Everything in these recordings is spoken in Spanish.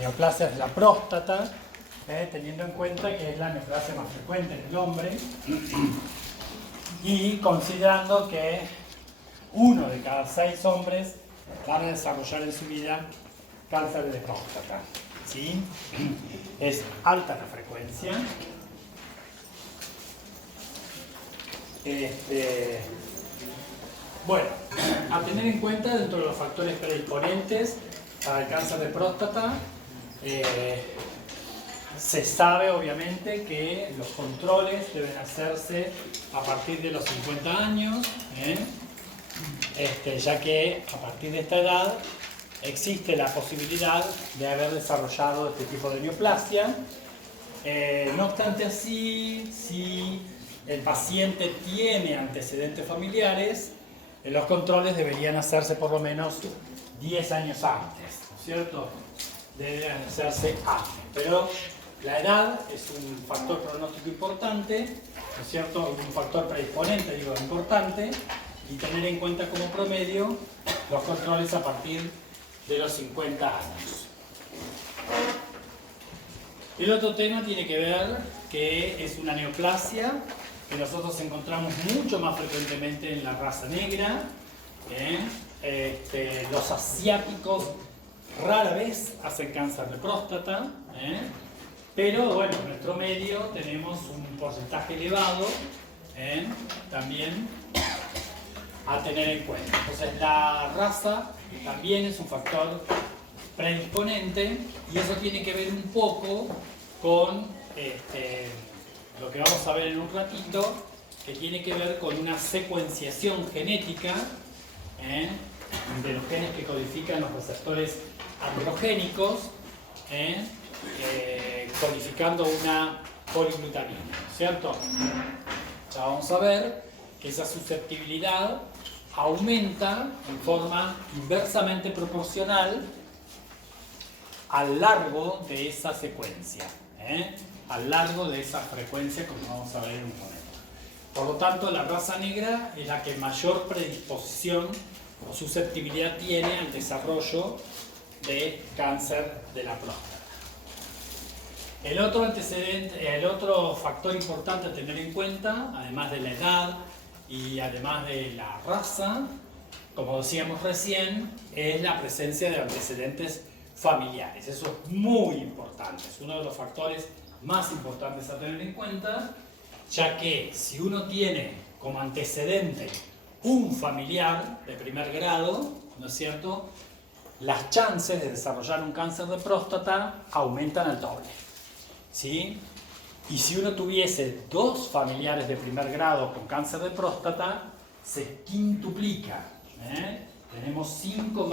neoplasias de la próstata, teniendo en cuenta que es la neoplasia más frecuente en el hombre y considerando que 1 de cada 6 hombres van a desarrollar en su vida cáncer de próstata, ¿sí? Es alta la frecuencia. Bueno, a tener en cuenta dentro de los factores predisponentes para el cáncer de próstata, se sabe obviamente que los controles deben hacerse a partir de los 50 años, ya que a partir de esta edad existe la posibilidad de haber desarrollado este tipo de neoplasia. No obstante así, si el paciente tiene antecedentes familiares, los controles deberían hacerse por lo menos 10 años antes, ¿no es cierto? Deben hacerse antes, pero la edad es un factor pronóstico importante, ¿no es cierto? Un factor predisponente, digo, importante, y tener en cuenta como promedio los controles a partir de los 50 años. El otro tema tiene que ver que es una neoplasia que nosotros encontramos mucho más frecuentemente en la raza negra. Los asiáticos rara vez hacen cáncer de próstata, pero bueno, en nuestro medio tenemos un porcentaje elevado también a tener en cuenta. Entonces la raza también es un factor predisponente y eso tiene que ver un poco con lo que vamos a ver en un ratito, que tiene que ver con una secuenciación genética de los genes que codifican los receptores androgénicos, codificando una poliglutamina, ¿cierto? Ya vamos a ver que esa susceptibilidad aumenta en forma inversamente proporcional a lo largo de esa secuencia, a lo largo de esa frecuencia, como vamos a ver en un momento. Por lo tanto, la raza negra es la que mayor predisposición o susceptibilidad tiene al desarrollo de cáncer de la próstata. El otro antecedente, el otro factor importante a tener en cuenta, además de la edad y además de la raza, como decíamos recién, es la presencia de antecedentes familiares. Eso es muy importante, es uno de los factores más importantes a tener en cuenta, ya que si uno tiene como antecedente un familiar de primer grado, ¿no es cierto?, las chances de desarrollar un cáncer de próstata aumentan al doble, ¿sí? Y si uno tuviese 2 familiares de primer grado con cáncer de próstata, se quintuplica, tenemos 5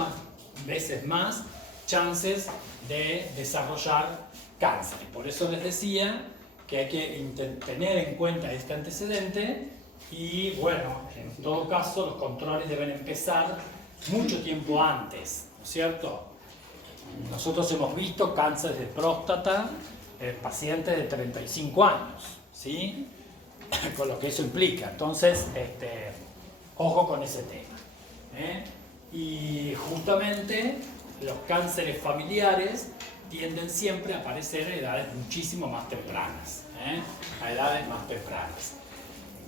veces más chances de desarrollar cáncer. Por eso les decía que hay que tener en cuenta este antecedente y, bueno, en todo caso los controles deben empezar mucho tiempo antes, ¿no es cierto? Nosotros hemos visto cáncer de próstata en pacientes de 35 años, ¿sí? Con lo que eso implica. Entonces, ojo con ese tema, Y justamente los cánceres familiares tienden siempre a aparecer a edades muchísimo más tempranas, a edades más tempranas.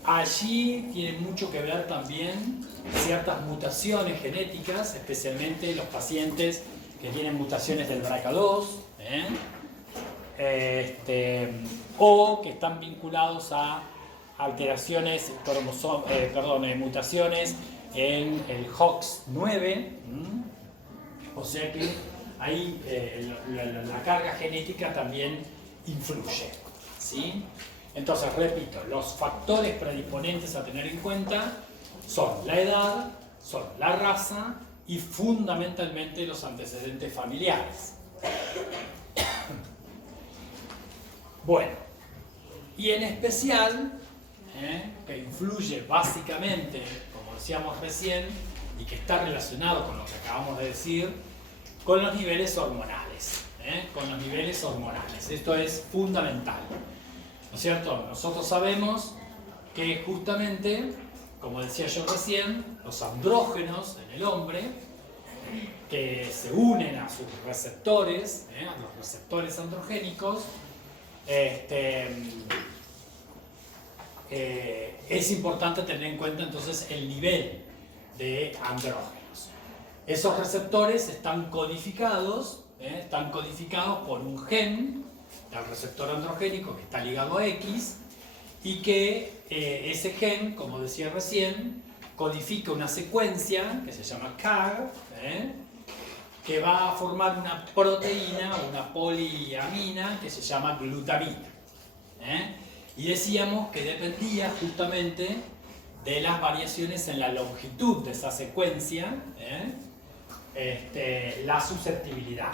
Allí tiene mucho que ver también ciertas mutaciones genéticas, especialmente los pacientes que tienen mutaciones del BRCA2, o que están vinculados a alteraciones, mutaciones en el HOX9, o sea que ahí la carga genética también influye, ¿sí? Entonces, repito, los factores predisponentes a tener en cuenta son la edad, son la raza y fundamentalmente los antecedentes familiares. Bueno, y en especial, que influye básicamente, como decíamos recién, y que está relacionado con lo que acabamos de decir, con los niveles hormonales, con los niveles hormonales. Esto es fundamental, ¿no es cierto? Nosotros sabemos que justamente, como decía yo recién, los andrógenos en el hombre que se unen a sus receptores, a los receptores androgénicos, es importante tener en cuenta entonces el nivel de andrógenos. Esos receptores están codificados por un gen del receptor androgénico que está ligado a X y que ese gen, como decía recién, codifica una secuencia que se llama CAG, que va a formar una proteína, una poliamina que se llama glutamina. Y decíamos que dependía justamente de las variaciones en la longitud de esa secuencia, la susceptibilidad.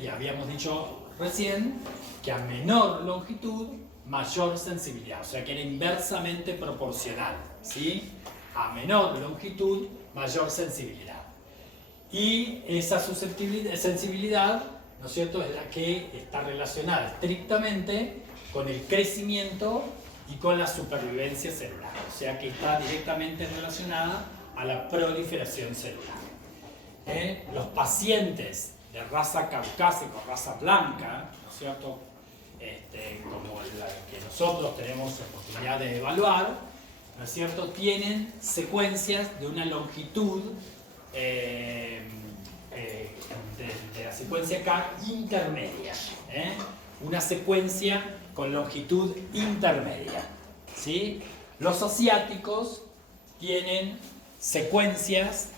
Y habíamos dicho recién que a menor longitud, mayor sensibilidad, o sea que era inversamente proporcional, ¿sí? A menor longitud, mayor sensibilidad. Y esa sensibilidad, ¿no es cierto?, es la que está relacionada estrictamente con el crecimiento y con la supervivencia celular, o sea que está directamente relacionada a la proliferación celular. Los pacientes de raza caucásica o raza blanca, ¿no es cierto?, como la que nosotros tenemos oportunidad de evaluar, ¿no es cierto?, tienen secuencias de una longitud de la secuencia K intermedia, una secuencia con longitud intermedia, ¿sí? Los asiáticos tienen secuencias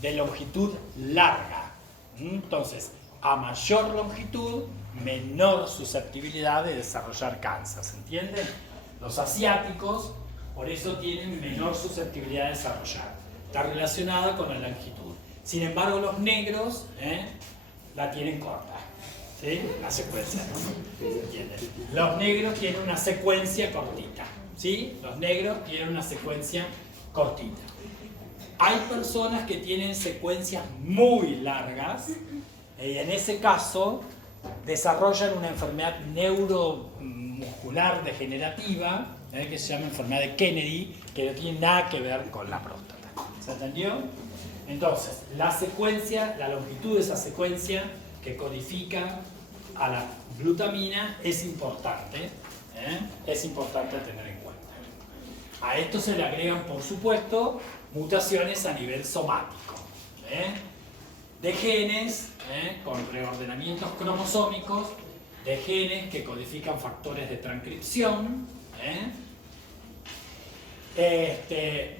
de longitud larga. Entonces, a mayor longitud, menor susceptibilidad de desarrollar cáncer, ¿se entiende? Los asiáticos, por eso tienen menor susceptibilidad de desarrollar. Está relacionada con la longitud. Sin embargo, los negros la tienen corta, ¿sí? La secuencia, ¿no? ¿Se entiende? Los negros tienen una secuencia cortita, ¿sí? Los negros tienen una secuencia cortita. Hay personas que tienen secuencias muy largas y en ese caso desarrollan una enfermedad neuromuscular degenerativa que se llama enfermedad de Kennedy, que no tiene nada que ver con la próstata. ¿Se entendió? Entonces, la secuencia, la longitud de esa secuencia que codifica a la glutamina es importante tener en cuenta. A esto se le agregan, por supuesto, mutaciones a nivel somático, de genes con reordenamientos cromosómicos, de genes que codifican factores de transcripción,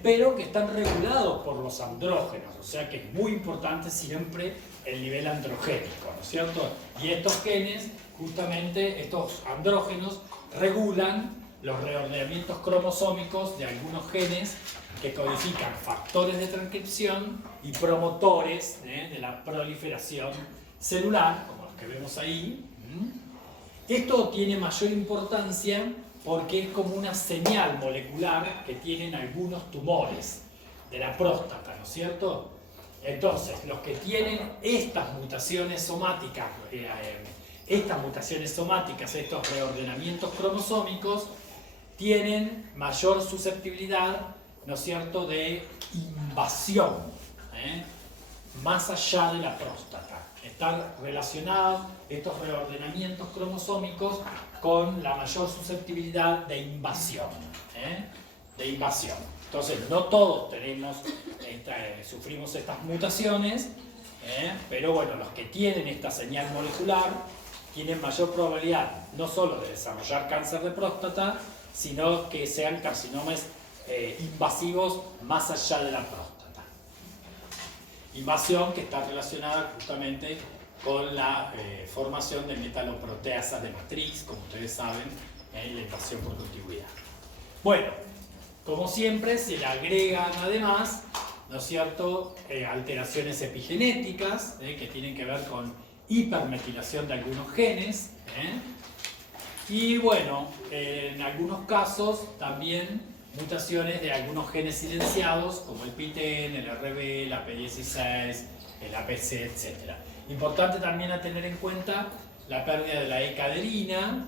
pero que están regulados por los andrógenos, o sea que es muy importante siempre el nivel androgénico, ¿no es cierto? Y estos genes, justamente estos andrógenos, regulan los reordenamientos cromosómicos de algunos genes que codifican factores de transcripción y promotores de la proliferación celular, como los que vemos ahí. Esto tiene mayor importancia porque es como una señal molecular que tienen algunos tumores de la próstata, ¿no es cierto? Entonces, los que tienen estas mutaciones somáticas, estos reordenamientos cromosómicos, tienen mayor susceptibilidad, ¿no es cierto?, de invasión, más allá de la próstata. Están relacionados estos reordenamientos cromosómicos con la mayor susceptibilidad de invasión. Entonces, no todos sufrimos estas mutaciones, pero bueno, los que tienen esta señal molecular tienen mayor probabilidad no solo de desarrollar cáncer de próstata, sino que sean carcinomas invasivos más allá de la próstata. Invasión que está relacionada justamente con la formación de metaloproteasas de matriz, como ustedes saben, la invasión por contigüidad. Bueno, como siempre se le agregan además, ¿no es cierto?, alteraciones epigenéticas que tienen que ver con hipermetilación de algunos genes. Y bueno, en algunos casos también mutaciones de algunos genes silenciados, como el PTEN, el RB, la P16, el APC, etc. Importante también a tener en cuenta la pérdida de la E-caderina,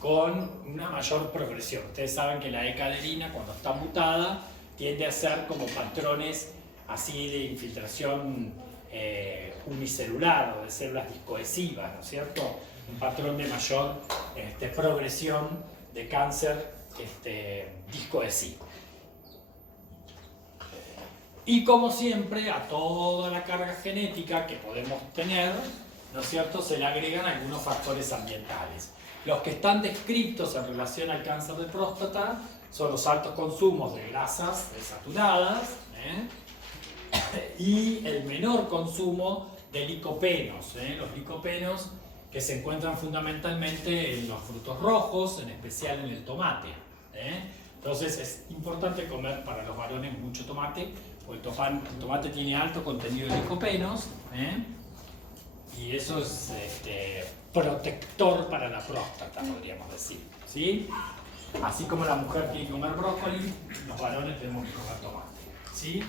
con una mayor progresión. Ustedes saben que la E-caderina, cuando está mutada, tiende a ser como patrones así de infiltración unicelular o de células discoesivas, ¿no es cierto? Un patrón de mayor progresión de cáncer discoesivo. Y como siempre, a toda la carga genética que podemos tener, ¿no es cierto?, se le agregan algunos factores ambientales. Los que están descritos en relación al cáncer de próstata son los altos consumos de grasas saturadas, y el menor consumo de licopenos. Los licopenos que se encuentran fundamentalmente en los frutos rojos, en especial en el tomate. Entonces es importante comer para los varones mucho tomate, porque el tomate tiene alto contenido de licopenos, y eso es protector para la próstata, podríamos decir, ¿sí? Así como la mujer tiene que comer brócoli, los varones tenemos que comer tomate, ¿sí?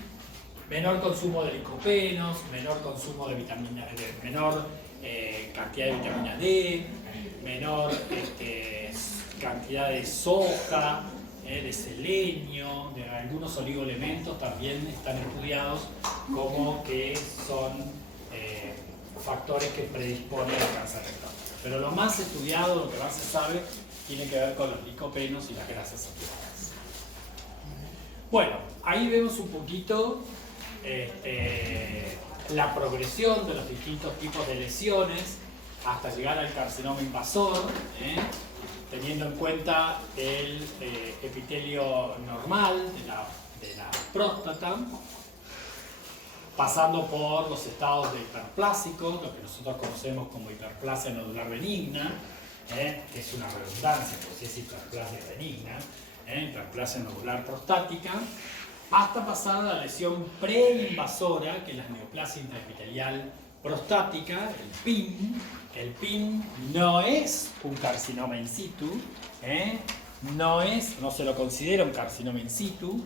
Menor consumo de licopenos, menor consumo de vitamina D, menor cantidad de vitamina D, menor cantidad de soja, de selenio, de algunos oligoelementos también están estudiados como que son factores que predisponen al cáncer de próstata. Pero lo más estudiado, lo que más se sabe, tiene que ver con los licopenos y las grasas saturadas. Bueno, ahí vemos un poquito la progresión de los distintos tipos de lesiones hasta llegar al carcinoma invasor, teniendo en cuenta el epitelio normal de la próstata, pasando por los estados de hiperplásicos, lo que nosotros conocemos como hiperplasia nodular benigna, que es una redundancia, porque es hiperplasia benigna, hiperplasia nodular prostática, hasta pasar a la lesión preinvasora, que es la neoplasia intraepitelial prostática, el PIN. El PIN no es un carcinoma in situ, no se lo considera un carcinoma in situ,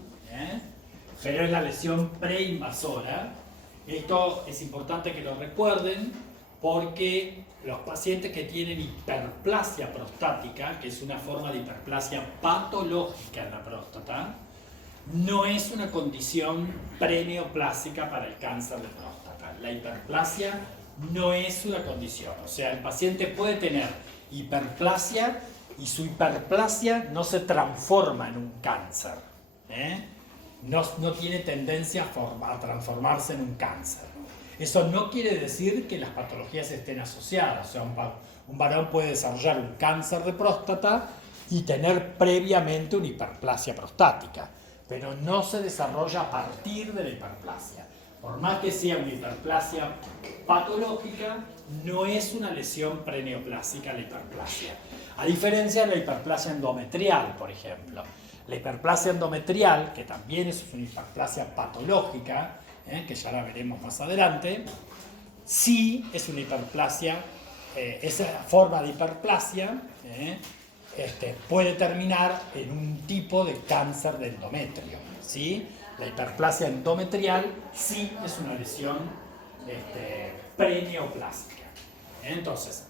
pero es la lesión preinvasora. Esto es importante que lo recuerden porque los pacientes que tienen hiperplasia prostática, que es una forma de hiperplasia patológica en la próstata, no es una condición preneoplásica para el cáncer de próstata. La hiperplasia no es una condición, o sea, el paciente puede tener hiperplasia y su hiperplasia no se transforma en un cáncer, no tiene tendencia a transformarse en un cáncer. Eso no quiere decir que las patologías estén asociadas, o sea, un varón puede desarrollar un cáncer de próstata y tener previamente una hiperplasia prostática, pero no se desarrolla a partir de la hiperplasia. Por más que sea una hiperplasia patológica, no es una lesión preneoplásica la hiperplasia. A diferencia de la hiperplasia endometrial, por ejemplo. La hiperplasia endometrial, que también es una hiperplasia patológica, que ya la veremos más adelante, sí es una hiperplasia, esa forma de hiperplasia puede terminar en un tipo de cáncer de endometrio, ¿sí? La hiperplasia endometrial sí es una lesión preneoplásica. Entonces,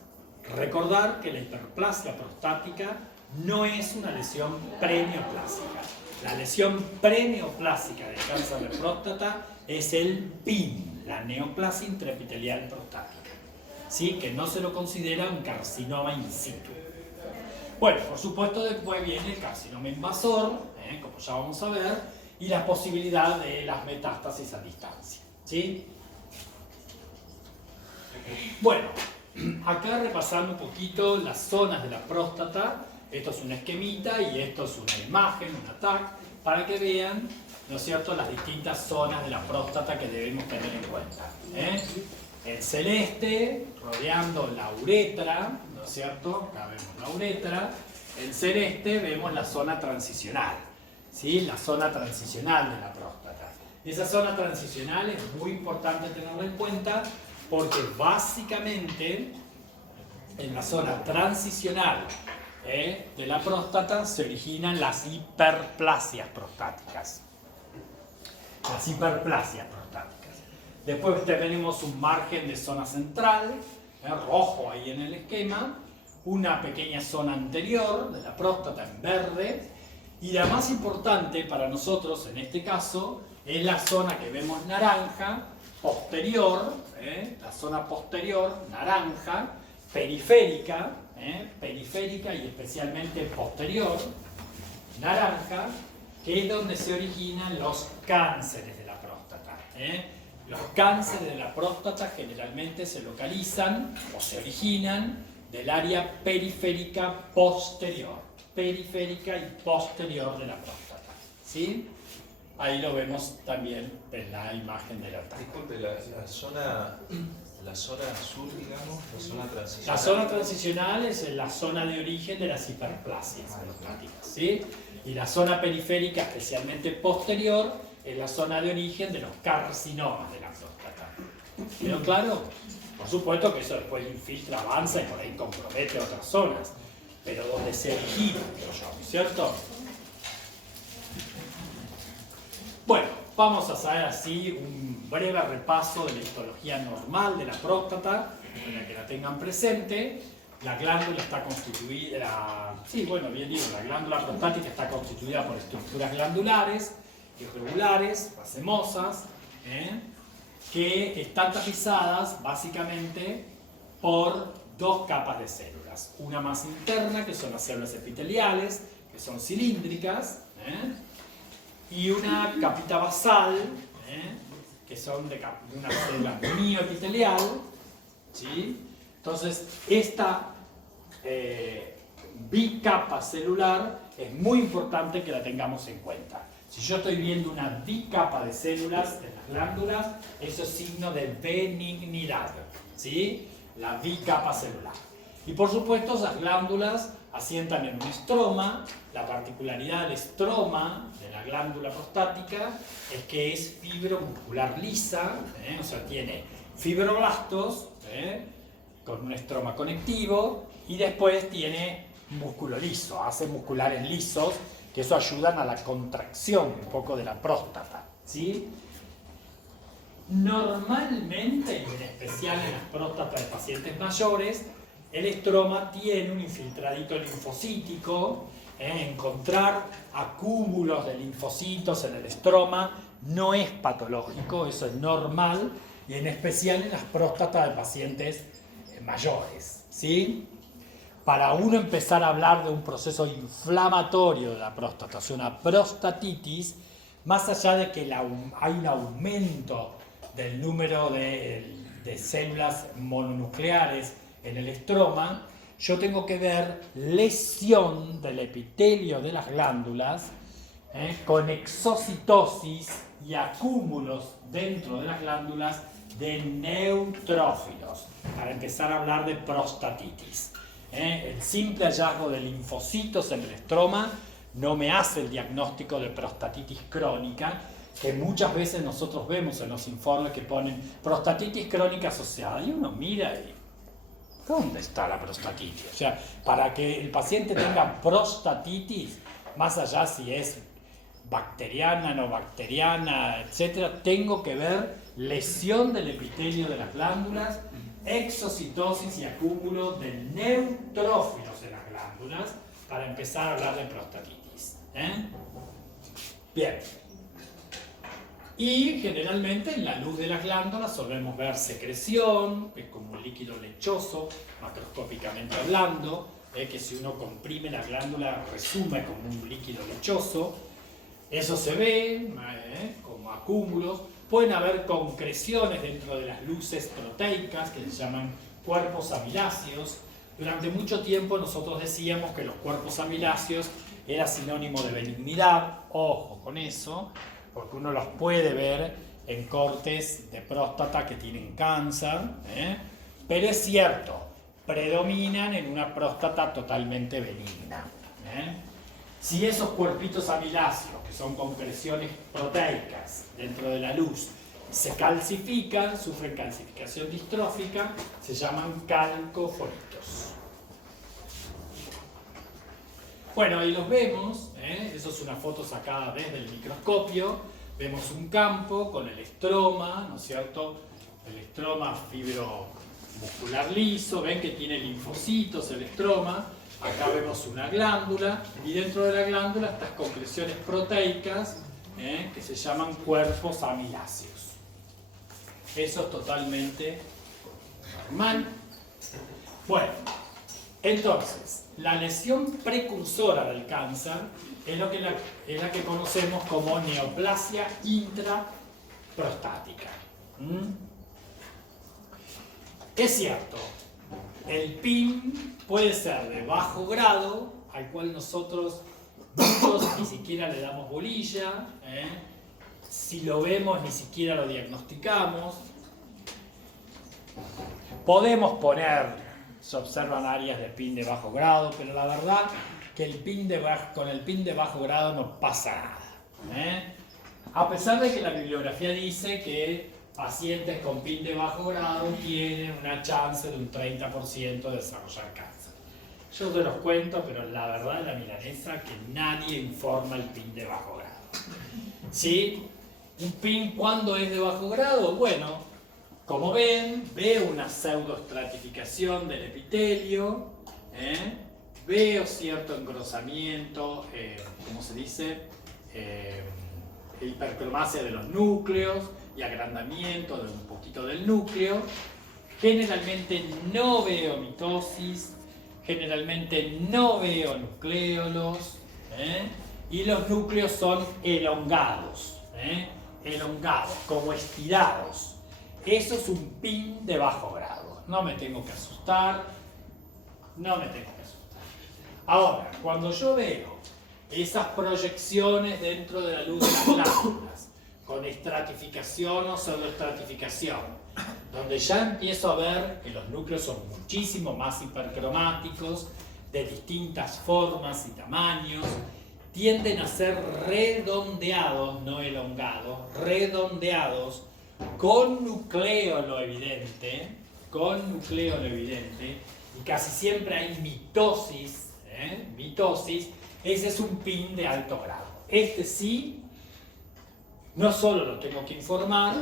recordar que la hiperplasia prostática no es una lesión preneoplásica. La lesión preneoplásica del cáncer de próstata es el PIN, la neoplasia intraepitelial prostática, ¿sí? Que no se lo considera un carcinoma in situ. Bueno, por supuesto después viene el carcinoma invasor, como ya vamos a ver, y la posibilidad de las metástasis a distancia, ¿sí? Bueno, acá repasando un poquito las zonas de la próstata. Esto es un esquemita y esto es una imagen, un TAC, para que vean, ¿no es cierto?, las distintas zonas de la próstata que debemos tener en cuenta. El celeste, rodeando la uretra, ¿no es cierto? Acá vemos la uretra. En celeste vemos la zona transicional, ¿sí? La zona transicional de la próstata. Esa zona transicional es muy importante tenerla en cuenta porque básicamente en la zona transicional de la próstata se originan las hiperplasias prostáticas. Las hiperplasias prostáticas. Después tenemos un margen de zona central, rojo ahí en el esquema, una pequeña zona anterior de la próstata en verde, y la más importante para nosotros en este caso, es la zona que vemos naranja, posterior, la zona posterior, naranja, periférica, periférica y especialmente posterior, naranja, que es donde se originan los cánceres de la próstata. Los cánceres de la próstata generalmente se localizan o se originan del área periférica posterior, periférica y posterior de la próstata, ¿sí? Ahí lo vemos también en la imagen del ataque. Disculpe, la zona azul, digamos, la zona transicional. La zona transicional es la zona de origen de las hiperplasias prostáticas, ¿sí? Y la zona periférica, especialmente posterior, es la zona de origen de los carcinomas de la próstata. ¿Quedó claro? Por supuesto que eso después infiltra, avanza y por ahí compromete otras zonas, pero donde se origina, creo yo, ¿no es cierto? Bueno, vamos a hacer así un breve repaso de la histología normal de la próstata, para que la tengan presente. La glándula está constituida, la glándula prostática está constituida por estructuras glandulares, irregulares, racemosas, que están tapizadas básicamente por dos capas de células. Una más interna, que son las células epiteliales, que son cilíndricas, y una capita basal, que son de una célula mioepitelial, ¿sí? Entonces, esta bicapa celular es muy importante que la tengamos en cuenta. Si yo estoy viendo una bicapa de células en las glándulas, eso es signo de benignidad, ¿sí? La bicapa celular. Y por supuesto, esas glándulas asientan en un estroma. La particularidad del estroma de la glándula prostática es que es fibromuscular lisa, o sea, tiene fibroblastos, con un estroma conectivo, y después tiene músculo liso, hace musculares lisos, que eso ayudan a la contracción un poco de la próstata, ¿sí? Normalmente, y en especial en las próstatas de pacientes mayores, el estroma tiene un infiltradito linfocítico. Encontrar acúmulos de linfocitos en el estroma no es patológico, eso es normal, y en especial en las próstatas de pacientes mayores, ¿sí? Para uno empezar a hablar de un proceso inflamatorio de la próstata, o sea, una prostatitis, más allá de que hay un aumento del número de células mononucleares en el estroma, yo tengo que ver lesión del epitelio de las glándulas, con exocitosis y acúmulos dentro de las glándulas de neutrófilos, para empezar a hablar de prostatitis. El simple hallazgo de linfocitos en el estroma no me hace el diagnóstico de prostatitis crónica, que muchas veces nosotros vemos en los informes que ponen prostatitis crónica asociada, y uno mira y ¿dónde está la prostatitis? O sea, para que el paciente tenga prostatitis, más allá si es bacteriana, no bacteriana, etc., tengo que ver lesión del epitelio de las glándulas, exocitosis y acúmulo de neutrófilos en las glándulas, para empezar a hablar de prostatitis. Bien. Y generalmente en la luz de las glándulas solemos ver secreción, que es como un líquido lechoso, macroscópicamente hablando, que si uno comprime la glándula resume como un líquido lechoso. Eso se ve como acúmulos. Pueden haber concreciones dentro de las luces proteicas, que se llaman cuerpos amiláceos. Durante mucho tiempo nosotros decíamos que los cuerpos amiláceos era sinónimo de benignidad. Ojo con eso, porque uno los puede ver en cortes de próstata que tienen cáncer, pero es cierto, predominan en una próstata totalmente benigna. Si esos cuerpitos amiláceos, que son concreciones proteicas dentro de la luz, se calcifican, sufren calcificación distrófica, se llaman calcoforitos. Bueno, ahí los vemos, eso es una foto sacada desde el microscopio. Vemos un campo con el estroma, ¿no es cierto? El estroma fibromuscular liso, ven que tiene linfocitos el estroma. Acá vemos una glándula y dentro de la glándula estas concreciones proteicas que se llaman cuerpos amiláceos. Eso es totalmente normal. Bueno, entonces, la lesión precursora del cáncer es la que conocemos como neoplasia intraprostática. Es cierto, el PIN puede ser de bajo grado, al cual nosotros muchos ni siquiera le damos bolilla, si lo vemos ni siquiera lo diagnosticamos. Podemos poner, se observan áreas de PIN de bajo grado, pero la verdad que con el PIN de bajo grado no pasa nada. A pesar de que la bibliografía dice que pacientes con PIN de bajo grado tienen una chance de un 30% de desarrollar cáncer. Yo te los cuento, pero la verdad es la milanesa que nadie informa el PIN de bajo grado. ¿Sí? ¿Un PIN cuándo es de bajo grado? Bueno, como ven, veo una pseudoestratificación del epitelio, veo cierto engrosamiento, ¿cómo se dice? Hipercromasia de los núcleos y agrandamiento de un poquito del núcleo. Generalmente no veo mitosis, generalmente no veo nucleolos, y los núcleos son elongados, como estirados. Eso es un PIN de bajo grado. No me tengo que asustar. Ahora, cuando yo veo esas proyecciones dentro de la luz de las glándulas, con estratificación o pseudoestratificación, donde ya empiezo a ver que los núcleos son muchísimo más hipercromáticos, de distintas formas y tamaños, tienden a ser redondeados, no elongados, redondeados, con nucleolo evidente, y casi siempre hay mitosis, ese es un PIN de alto grado. Este sí, no solo lo tengo que informar,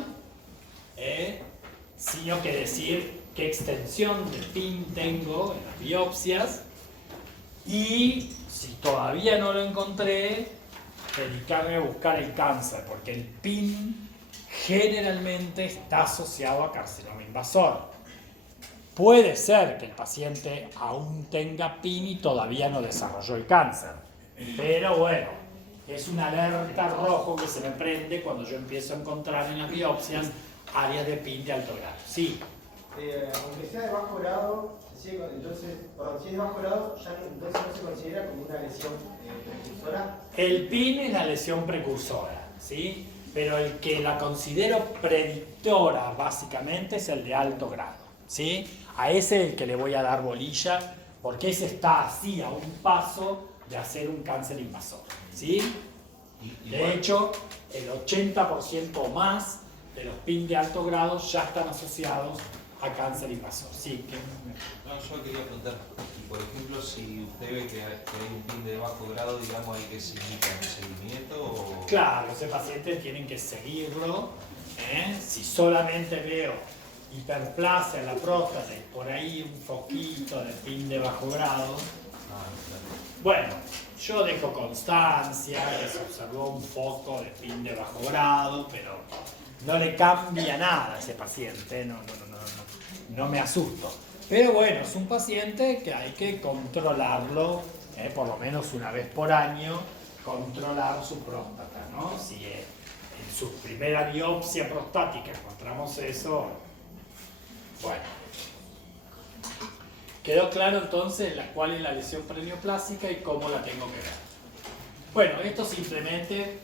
sino que decir qué extensión de PIN tengo en las biopsias, y si todavía no lo encontré, dedicarme a buscar el cáncer, porque el PIN generalmente está asociado a carcinoma invasor. Puede ser que el paciente aún tenga PIN y todavía no desarrolló el cáncer, pero bueno, es una alerta rojo que se me prende cuando yo empiezo a encontrar en las biopsias áreas de PIN de alto grado. Sí. Aunque sea de bajo grado, entonces, si es de bajo grado, ya entonces no se considera como una lesión precursora. El PIN es la lesión precursora, ¿sí? Pero el que la considero predictora básicamente es el de alto grado, ¿sí? A ese es el que le voy a dar bolilla, porque ese está así a un paso de hacer un cáncer invasor, ¿sí? De hecho, el 80% o más de los PIN de alto grado ya están asociados a cáncer invasor. Sí, No, yo quería preguntar, por ejemplo, si usted ve que hay un PIN de bajo grado, digamos, hay que seguir con el seguimiento o... Claro, ese paciente tienen que seguirlo. Si solamente veo hiperplasia en la próstata y por ahí un foquito de PIN de bajo grado, bueno, yo dejo constancia que se observó un foco de PIN de bajo grado, pero no le cambia nada a ese paciente, no me asusto. Pero bueno, es un paciente que hay que controlarlo, por lo menos una vez por año, controlar su próstata, ¿no? Si en su primera biopsia prostática encontramos eso, bueno. ¿Quedó claro entonces cuál es la lesión preneoplásica y cómo la tengo que ver? Bueno, esto simplemente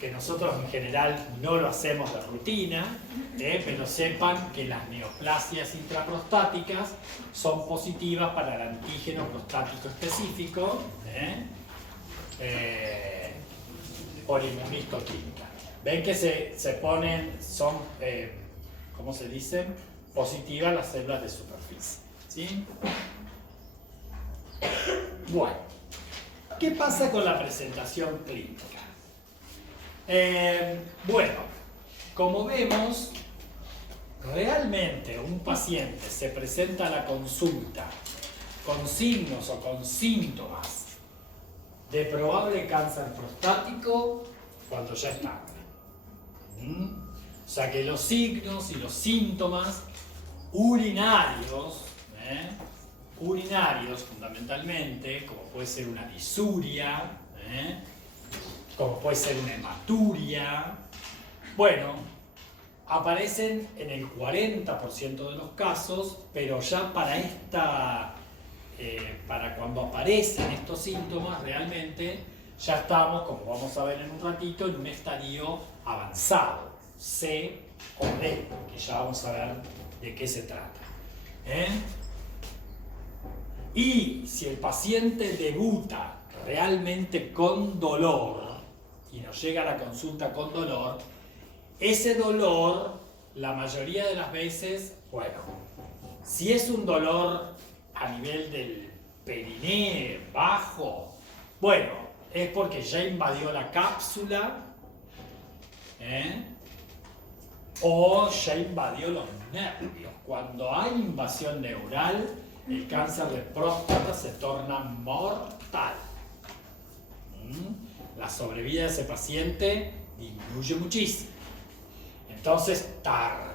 que nosotros en general no lo hacemos de rutina, pero sepan que las neoplasias intraprostáticas son positivas para el antígeno prostático específico por inmunistoquímica. Ven que se ponen, son, ¿cómo se dice? Positivas las células de superficie, ¿sí? Bueno, ¿qué pasa con la presentación clínica? Bueno, como vemos, realmente un paciente se presenta a la consulta con signos o con síntomas de probable cáncer prostático cuando ya es tarde. O sea que los signos y los síntomas urinarios, urinarios fundamentalmente, como puede ser una disuria, como puede ser una hematuria, bueno, aparecen en el 40% de los casos, pero ya para cuando aparecen estos síntomas realmente ya estamos, como vamos a ver en un ratito, en un estadio avanzado, C o D, que ya vamos a ver de qué se trata. Y si el paciente debuta realmente con dolor y nos llega a la consulta con dolor, ese dolor, la mayoría de las veces, bueno, si es un dolor a nivel del periné bajo, bueno, es porque ya invadió la cápsula, o ya invadió los nervios. Cuando hay invasión neural, el cáncer de próstata se torna mortal. La sobrevida de ese paciente disminuye muchísimo. Entonces, tarde.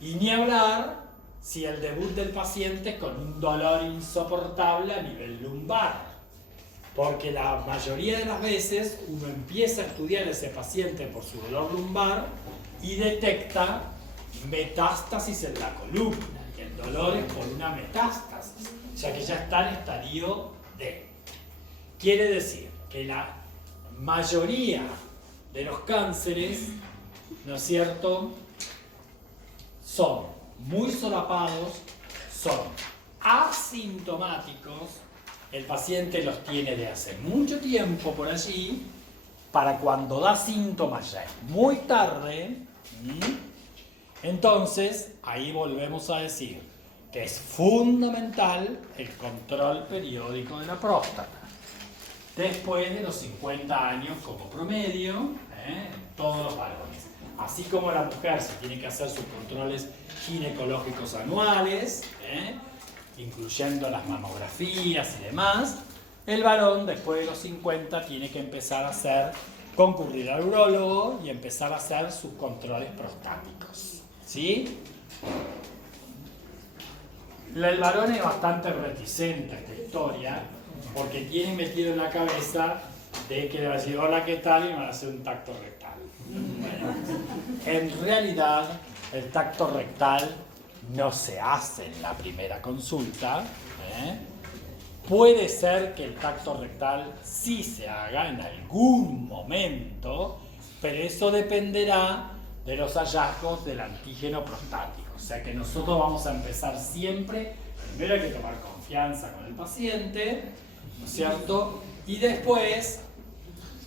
Y ni hablar si el debut del paciente es con un dolor insoportable a nivel lumbar. Porque la mayoría de las veces uno empieza a estudiar a ese paciente por su dolor lumbar y detecta metástasis en la columna. Y el dolor es por una metástasis, ya que ya está en estadio D. Quiere decir que la mayoría de los cánceres, ¿no es cierto?, son muy solapados, son asintomáticos, el paciente los tiene de hace mucho tiempo por allí, para cuando da síntomas ya es muy tarde. Entonces, ahí volvemos a decir que es fundamental el control periódico de la próstata. Después de los 50 años como promedio, en todos los varones. Así como la mujer se tiene que hacer sus controles ginecológicos anuales, incluyendo las mamografías y demás, el varón después de los 50 tiene que empezar a concurrir al urólogo y empezar a hacer sus controles prostáticos. ¿Sí? El varón es bastante reticente a esta historia porque tiene metido en la cabeza de que le va a decir hola, ¿qué tal? Y me va a hacer un tacto rectal. Bueno, en realidad el tacto rectal no se hace en la primera consulta. Puede ser que el tacto rectal sí se haga en algún momento, pero eso dependerá de los hallazgos del antígeno prostático. O sea que nosotros vamos a empezar siempre, primero hay que tomar confianza con el paciente, ¿no es cierto? Y después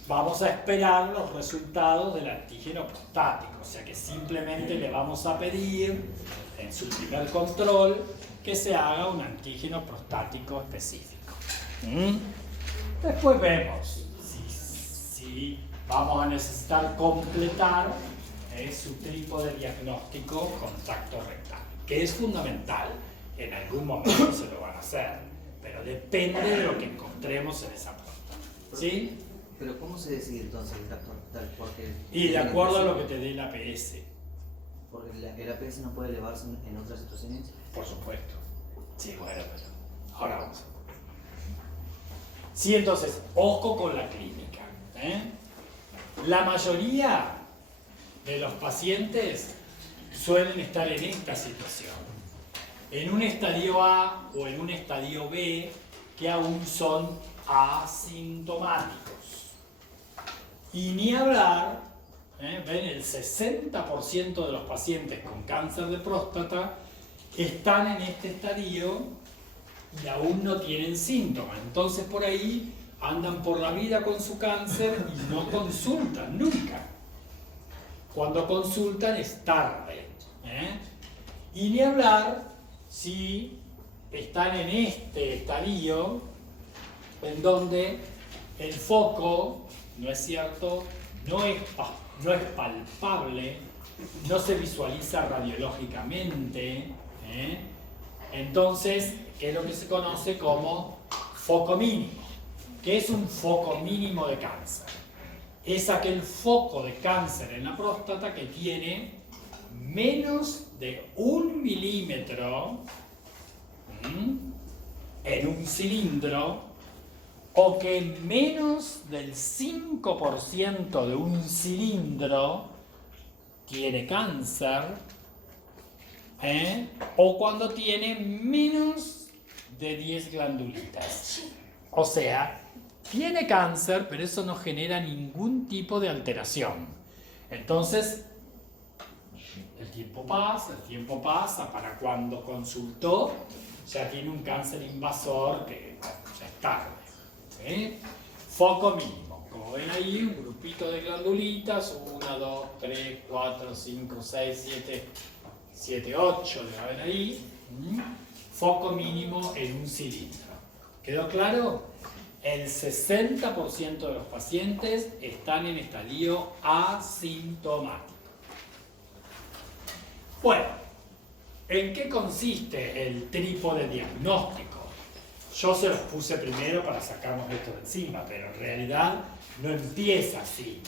vamos a esperar los resultados del antígeno prostático. O sea que simplemente le vamos a pedir en su primer control que se haga un antígeno prostático específico. Después vemos si vamos a necesitar completar su trípode diagnóstico con tacto rectal, que es fundamental. En algún momento se lo van a hacer, pero depende de lo que encontremos en esa próstata. ¿Sí? Pero ¿cómo se decide entonces el tacto rectal? Y de acuerdo a lo que te dé el APS. Porque el APS no puede elevarse en otras situaciones. Por supuesto. Sí, bueno, pero ahora vamos. Sí, entonces, ojo con la clínica. La mayoría de los pacientes suelen estar en esta situación. En un estadio A o en un estadio B que aún son asintomáticos. Y ni hablar, ven, el 60% de los pacientes con cáncer de próstata están en este estadio y aún no tienen síntomas. Entonces por ahí andan por la vida con su cáncer y no consultan nunca. Cuando consultan es tarde. Y ni hablar si están en este estadio en donde el foco, ¿no es cierto?, no es palpable, no se visualiza radiológicamente, entonces, que es lo que se conoce como foco mínimo. ¿Qué es un foco mínimo de cáncer? es aquel foco de cáncer en la próstata que tiene menos de 1 milímetro en un cilindro, o que menos del 5% de un cilindro tiene cáncer, o cuando tiene menos de 10 glandulitas. O sea, tiene cáncer, pero eso no genera ningún tipo de alteración. Entonces, el tiempo pasa, para cuando consultó, ya tiene un cáncer invasor que ya es tarde. ¿Sí? Foco mínimo. Como ven ahí, un grupito de glandulitas, 1, 2, 3, 4, 5, 6, 7, 8, ¿lo ven ahí? Foco mínimo en un cilindro. ¿Quedó claro? El 60% de los pacientes están en estadio asintomático. Bueno, ¿en qué consiste el trípode diagnóstico? Yo se los puse primero para sacarnos esto de encima, pero en realidad no empieza así.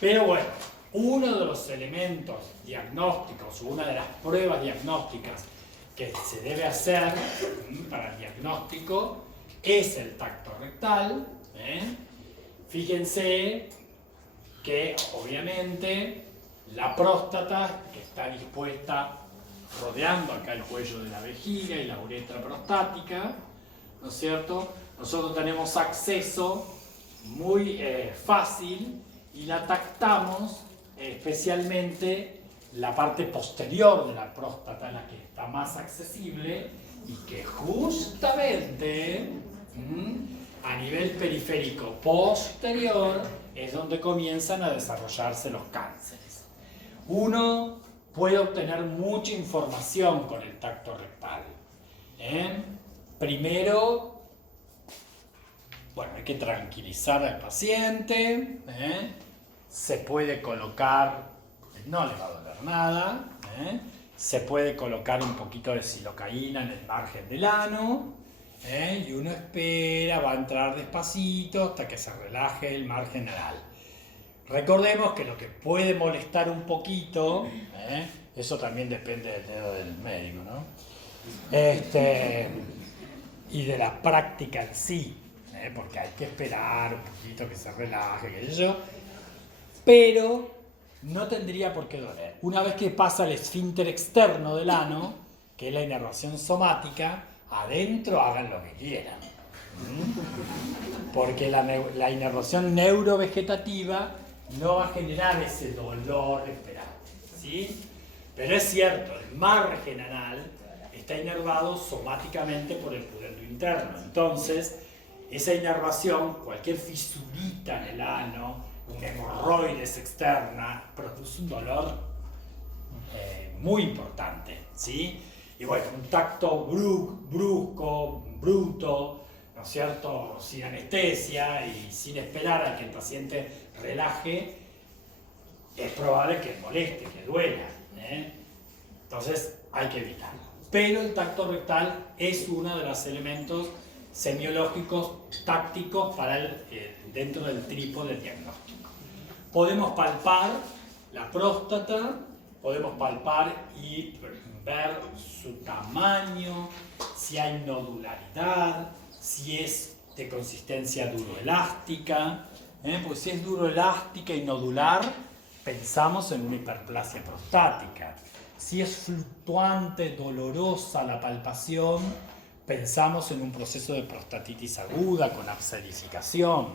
Pero bueno, uno de los elementos diagnósticos, una de las pruebas diagnósticas que se debe hacer para el diagnóstico es el tacto rectal. Fíjense que obviamente la próstata, que está dispuesta rodeando acá el cuello de la vejiga y la uretra prostática, ¿no es cierto? Nosotros tenemos acceso muy fácil y la tactamos, especialmente la parte posterior de la próstata, la que está más accesible y que justamente a nivel periférico posterior es donde comienzan a desarrollarse los cánceres. Uno puede obtener mucha información con el tacto rectal. Primero, bueno, hay que tranquilizar al paciente. Se puede colocar, no le va a doler nada. Se puede colocar un poquito de silocaína en el margen del ano. Y uno espera, va a entrar despacito hasta que se relaje el margen anal. Recordemos que lo que puede molestar un poquito, eso también depende del dedo del médico, ¿no? Y de la práctica en sí, porque hay que esperar un poquito que se relaje, qué sé yo, pero no tendría por qué doler. Una vez que pasa el esfínter externo del ano, que es la inervación somática, adentro hagan lo que quieran. Porque la inervación neurovegetativa no va a generar ese dolor esperado, ¿sí? Pero es cierto, el margen anal está inervado somáticamente por el pudendo interno. Entonces, esa inervación, cualquier fisurita en el ano, una hemorroides externa, produce un dolor muy importante, ¿sí? Y bueno, un tacto brusco, bruto, ¿no es cierto?, sin anestesia y sin esperar a que el paciente relaje, es probable que moleste, que duela. Entonces hay que evitarlo. Pero el tacto rectal es uno de los elementos semiológicos tácticos para dentro del trípode diagnóstico. Podemos palpar la próstata, podemos palpar y ver su tamaño, si hay nodularidad, si es de consistencia duroelástica, porque si es duroelástica y nodular, pensamos en una hiperplasia prostática. Si es fluctuante, dolorosa la palpación, pensamos en un proceso de prostatitis aguda con abscedificación.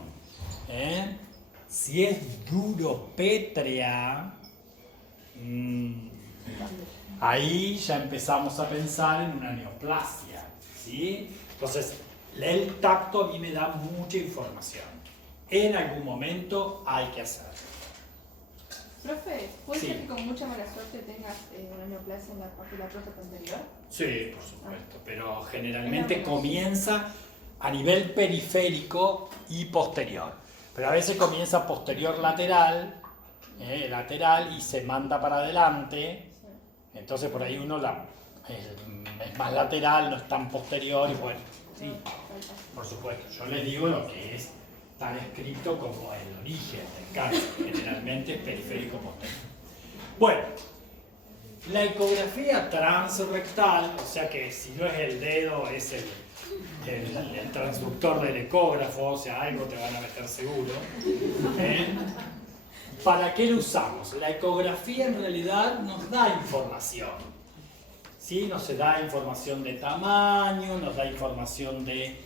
Si es duropétrea, ahí ya empezamos a pensar en una neoplasia, ¿sí? Entonces, el tacto a mí me da mucha información. En algún momento hay que hacerlo. Profe, ¿puede Sí. ser que con mucha mala suerte tengas una neoplasia en la parte de la próstata anterior? Sí, por supuesto, pero generalmente comienza a nivel periférico y posterior. Pero a veces comienza posterior lateral y se manda para adelante. Entonces por ahí uno es más lateral, no es tan posterior y bueno, sí, por supuesto. Yo les digo lo que es está descrito como el origen del cáncer, generalmente es periférico posterior. Bueno, la ecografía transrectal, o sea que si no es el dedo, es el transductor del ecógrafo, o sea, algo te van a meter seguro. ¿Para qué lo usamos? La ecografía en realidad nos da información. ¿Sí? Nos da información de tamaño, nos da información de,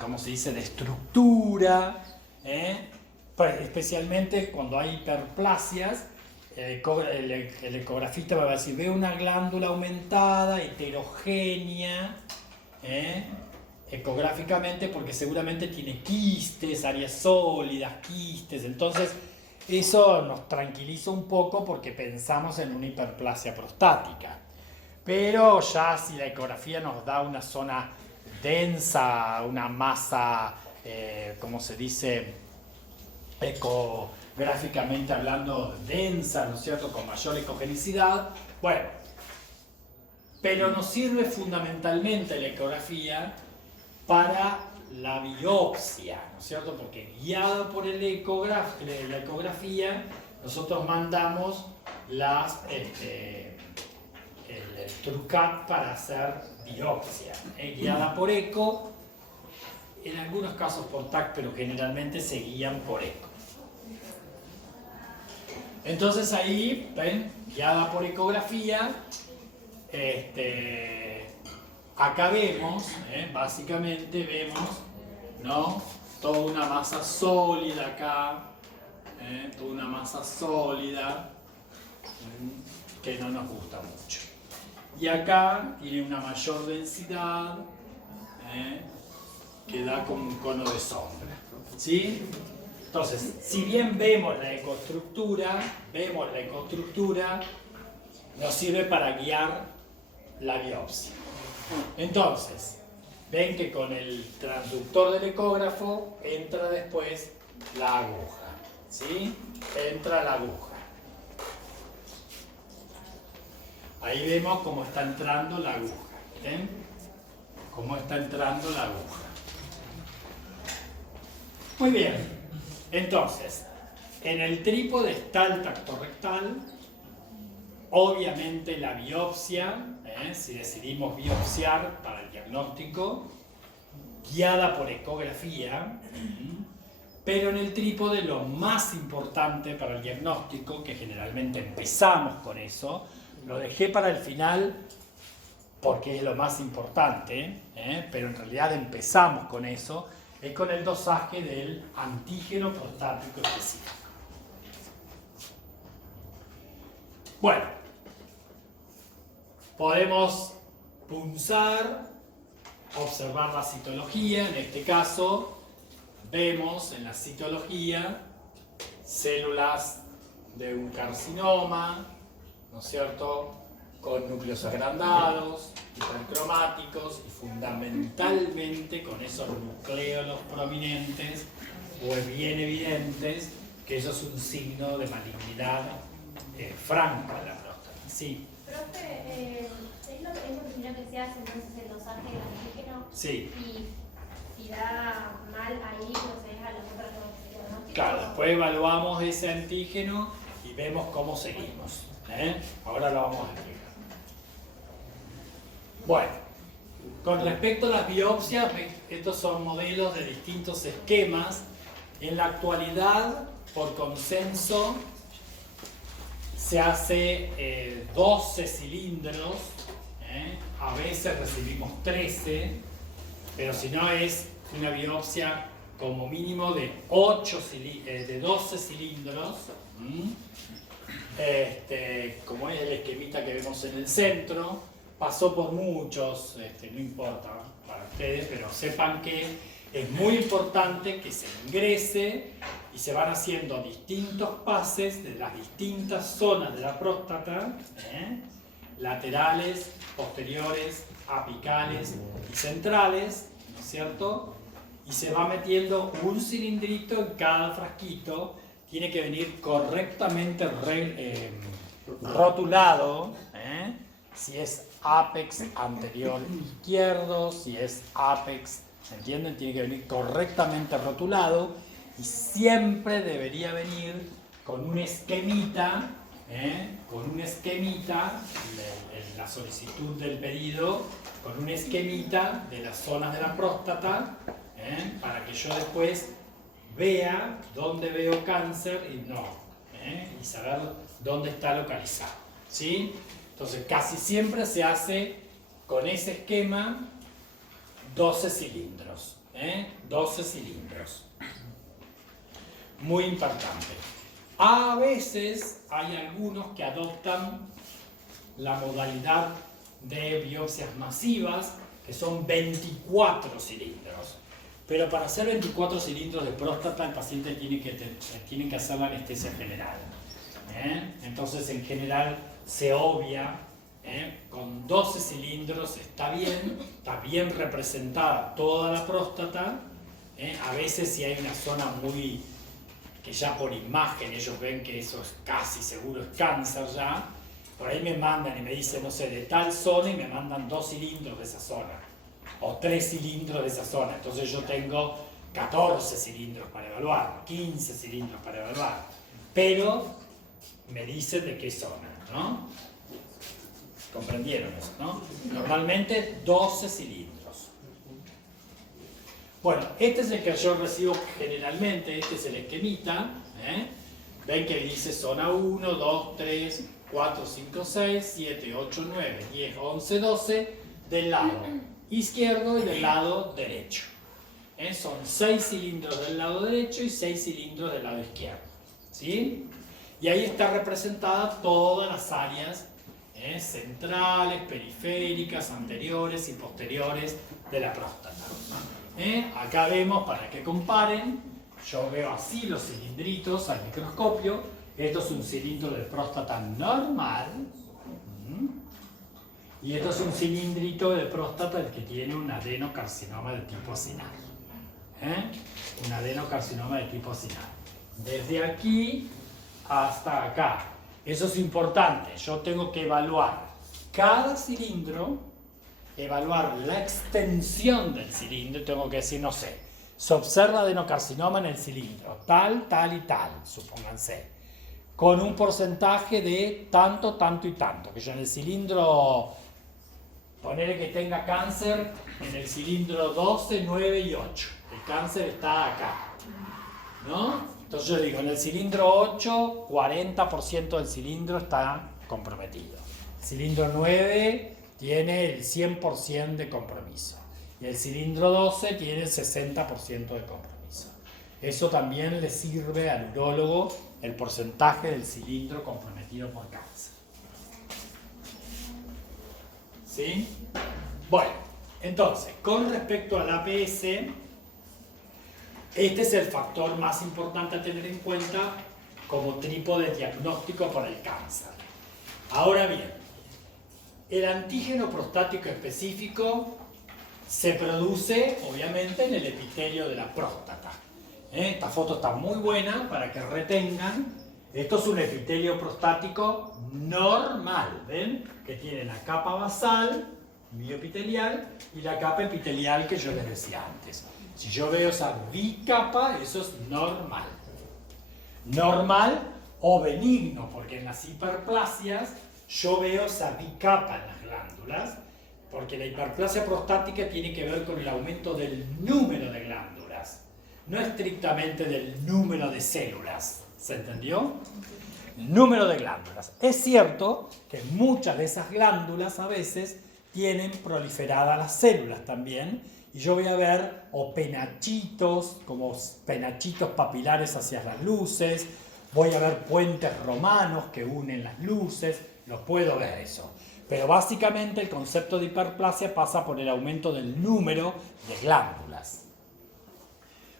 ¿cómo se dice?, de estructura. Pues, especialmente cuando hay hiperplasias, el ecografista va a decir, ve una glándula aumentada, heterogénea, ecográficamente, porque seguramente tiene quistes, áreas sólidas, quistes. Entonces eso nos tranquiliza un poco porque pensamos en una hiperplasia prostática. Pero ya si la ecografía nos da una zona densa, una masa, ¿cómo se dice?, ecográficamente hablando, densa, ¿no es cierto?, con mayor ecogenicidad, bueno, pero nos sirve fundamentalmente la ecografía para la biopsia, ¿no es cierto?, porque guiado por la ecografía, nosotros mandamos el TrueCut para hacer biopsia, guiada por eco, en algunos casos por TAC, pero generalmente se guían por eco. Entonces ahí, ven, guiada por ecografía, acá vemos, básicamente vemos, ¿no?, toda una masa sólida acá, toda una masa sólida, que no nos gusta mucho. Y acá tiene una mayor densidad, que da como un cono de sombra, ¿sí? Entonces, si bien vemos la ecoestructura, nos sirve para guiar la biopsia. Entonces, ven que con el transductor del ecógrafo entra después la aguja, ¿sí? Entra la aguja. Ahí vemos cómo está entrando la aguja, ¿ven? Cómo está entrando la aguja. Muy bien. Entonces, en el trípode está el tacto rectal, obviamente la biopsia, si decidimos biopsiar para el diagnóstico, guiada por ecografía, pero en el trípode lo más importante para el diagnóstico, que generalmente empezamos con eso, lo dejé para el final porque es lo más importante, pero en realidad empezamos con eso, es con el dosaje del antígeno prostático específico. Bueno, podemos punzar, observar la citología. En este caso, vemos en la citología células de un carcinoma, ¿no es cierto?, con núcleos agrandados, hipercromáticos y fundamentalmente con esos nucleolos prominentes o bien evidentes, que eso es un signo de malignidad franco en la próstata. Sí. Profe, ¿es lo primero que se hace entonces el dosaje del antígeno? Sí. Y si da mal ahí, entonces a los otros diagnósticos. Claro, después evaluamos ese antígeno y vemos cómo seguimos. Ahora lo vamos a explicar. Bueno, con respecto a las biopsias, estos son modelos de distintos esquemas. En la actualidad, por consenso, se hace 12 cilindros, a veces recibimos 13, pero si no es una biopsia como mínimo de 12 cilindros, como es el esquemita que vemos en el centro. Pasó por muchos, no importa para ustedes, pero sepan que es muy importante que se ingrese y se van haciendo distintos pases de las distintas zonas de la próstata, laterales, posteriores, apicales y centrales, ¿no es cierto? Y se va metiendo un cilindrito en cada frasquito, tiene que venir correctamente rotulado, si es ápex anterior izquierdo, si es ápex ¿Entienden? Tiene que venir correctamente rotulado y siempre debería venir con un esquemita, en la solicitud del pedido, con un esquemita de las zonas de la próstata, para que yo después vea dónde veo cáncer y no, y saber dónde está localizado, ¿sí? Entonces casi siempre se hace con ese esquema 12 cilindros, 12 cilindros. Muy importante. A veces hay algunos que adoptan la modalidad de biopsias masivas, que son 24 cilindros. Pero para hacer 24 cilindros de próstata, el paciente tiene que hacer la anestesia general. Entonces, en general, se obvia. Con 12 cilindros está bien representada toda la próstata. A veces, si hay una zona muy que ya por imagen ellos ven que eso es casi seguro es cáncer ya, por ahí me mandan y me dicen, no sé, de tal zona, y me mandan 2 cilindros de esa zona o 3 cilindros de esa zona. Entonces yo tengo 14 cilindros para evaluar, 15 cilindros para evaluar, pero me dicen de qué zona, ¿no? ¿Comprendieron eso, no? Normalmente 12 cilindros. Bueno, este es el que yo recibo generalmente, este es el esquemita. Ven que dice zona 1, 2, 3, 4, 5, 6, 7, 8, 9, 10, 11, 12 del lado izquierdo y del lado derecho. Son 6 cilindros del lado derecho y 6 cilindros del lado izquierdo. ¿Sí? Y ahí está representada todas las áreas centrales, periféricas, anteriores y posteriores de la próstata. Acá vemos, para que comparen, yo veo así los cilindritos al microscopio. Esto es un cilindro de próstata normal. Y esto es un cilindrito de próstata el que tiene un adenocarcinoma de tipo acinar. Un adenocarcinoma de tipo acinar. Desde aquí hasta acá. Eso es importante. Yo tengo que evaluar cada cilindro, evaluar la extensión del cilindro. Tengo que decir, no sé, se observa adenocarcinoma en el cilindro, tal, tal y tal, supónganse, con un porcentaje de tanto, tanto y tanto. Que yo en el cilindro, ponerle que tenga cáncer en el cilindro 12, 9 y 8. El cáncer está acá, ¿no? Entonces yo digo, en el cilindro 8, 40% del cilindro está comprometido. El cilindro 9 tiene el 100% de compromiso. Y el cilindro 12 tiene el 60% de compromiso. Eso también le sirve al urólogo el porcentaje del cilindro comprometido por cáncer. ¿Sí? Bueno, entonces, con respecto al APS, este es el factor más importante a tener en cuenta como trípode diagnóstico para el cáncer. Ahora bien, el antígeno prostático específico se produce, obviamente, en el epitelio de la próstata. Esta foto está muy buena para que retengan. Esto es un epitelio prostático normal, ¿ven? Que tiene la capa basal, mioepitelial, y la capa epitelial que yo les decía antes. Si yo veo esa bicapa, eso es normal. Normal o benigno, porque en las hiperplasias yo veo esa bicapa en las glándulas, porque la hiperplasia prostática tiene que ver con el aumento del número de glándulas, no estrictamente del número de células. ¿Se entendió? El número de glándulas. Es cierto que muchas de esas glándulas a veces tienen proliferadas las células también, y yo voy a ver o penachitos, como penachitos papilares hacia las luces, voy a ver puentes romanos que unen las luces, lo puedo ver eso. Pero básicamente el concepto de hiperplasia pasa por el aumento del número de glándulas.